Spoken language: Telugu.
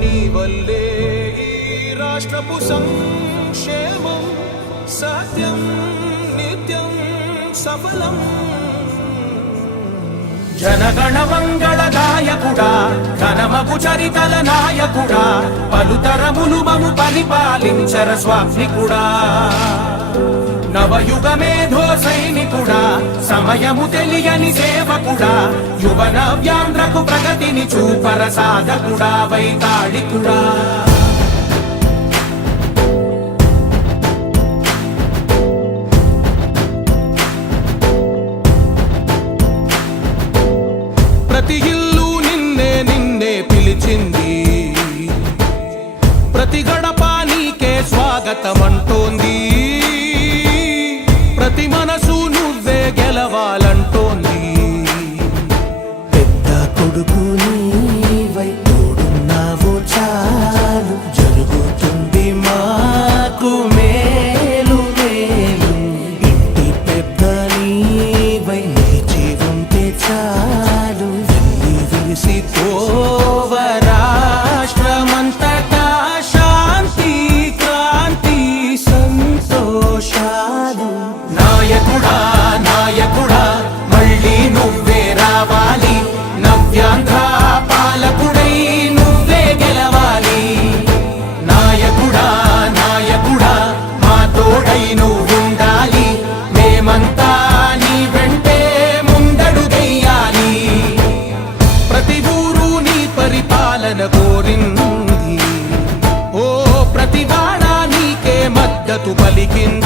నీ వల్లే ఈ రాష్ట్రపు సంక్షేమం సత్యం నిత్యం సఫలం. జనగణ మంగళ గాయకుడా ఘనమగు చరితల నాయకుడా పలుతరములు మము పరిపాలించర స్వామికుడా. నవయుగ మేధో సైనికుడా సమయము తెలియని సేవకుడా యువన వ్యాంధ్రకు ప్రగతిని చూపర సాధకుడా వైతాళికుడా. ప్రతి ఇల్లు నిన్నే నిన్నే పిలిచింది, ప్రతి గడప నీకే స్వాగతమంటోంది, ప్రతి మనసు నువ్వే గెలవాలంటోంది. పెద్ద కొడుకు నీవై తోడున్నావు చాలు జరుగుతుంది మాకు మేలు మేలు. ఇంటి పెద్ద నీవై నిలిచి ఉంటే చాలు వెళ్ళి విరిసి పోవ రాష్ట్రమంతటా శాంతి క్రాంతి సంతోషాలు. నాయకుడా నాయకుడా మళ్ళీ నువ్వే రావాలి, నవ్యాంధ్ర పాలకుడై నువ్వే గెలవాలి. నాయకుడా నాయకుడా మా తోడై నువ్వుండాలి, మేమంతా నీ వెంటే ముందడుగెయ్యాలి. ప్రతి ఊరు నీ పరిపాలన కోరింది, ఓ ప్రతి వాడ నీకే మద్దతు పలికింది.